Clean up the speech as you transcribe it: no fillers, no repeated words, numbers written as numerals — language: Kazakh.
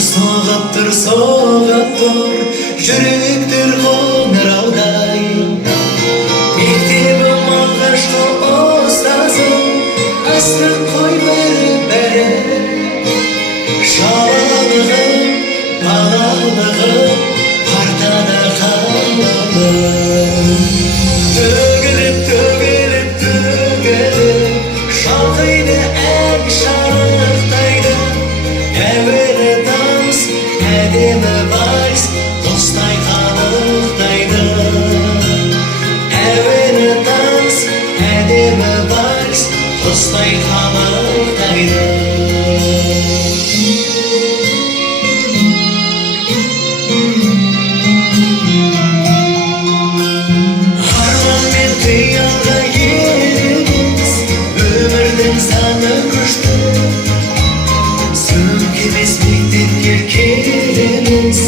соғып тұр жүректер қоңыраудай. Мектебім алғашқы ұстазым ыстық қой бәрі шалалығым балалығым партада қалады. Төгіліп шалқиды ән шарықтайды. Әуелі таныс әдемі вальс достай қалықтайды. Әуелі таныс әдемі вальс достай қалықтайды. Арманмен қиялға елігіз, өмірдің заңы күшті. Сөмкемес мектепке келеміз.